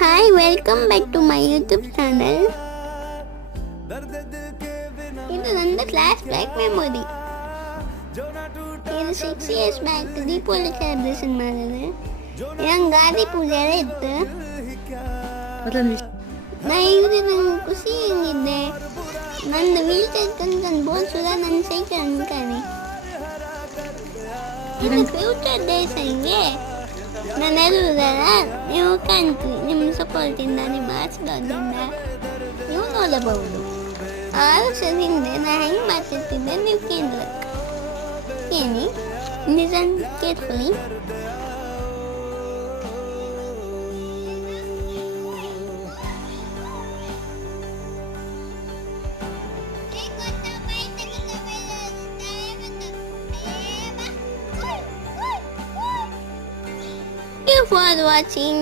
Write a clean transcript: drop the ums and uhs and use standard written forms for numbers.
Hi, welcome back to my YouTube channel. ಇದು ನನ್ನ flash back memory. ಇದು 6 years back Deepavali celebration ಮಾಡಿದ್ರೆ ನಂಗೆ ಗಾಡಿ ಪೂಜೆ ಎಲ್ಲ ಇತ್ತು. ನಾ ಈಗ ನಂಗೆ ಖುಷಿ ಹೆಂಗಿದ್ದೆ, ನನ್ನ ವೀಲ್ ಚೇರ್ ಕಂಡು ಬೋಲ್ಸುದ ನನ್ನ ಸೈಕಲ್ ಅನ್ಕಾನೆ. ಇದು ಫ್ಯೂಚರ್ ಡೇಸ್ ಹಂಗೆ ನಾನು ಎಲ್ಲಿರುವುದಲ್ಲ ನೀವು ಕಾಣ್ತೀವಿ. ನಿಮ್ಮ ಸಪೋರ್ಟಿಂದ, ನಿಮ್ಮ ಆಶೀರ್ವಾದದಿಂದ ನೀವು ನೋಡಬಹುದು. 6 ವರ್ಷದ ಹಿಂದೆ ನಾನು ಹೆಂಗೆ ಮಾತಾಡ್ತಿದ್ದೆ ನೀವು ಕೇಳಬೇಕು. ಏನಿ listen carefully. Thank you for watching.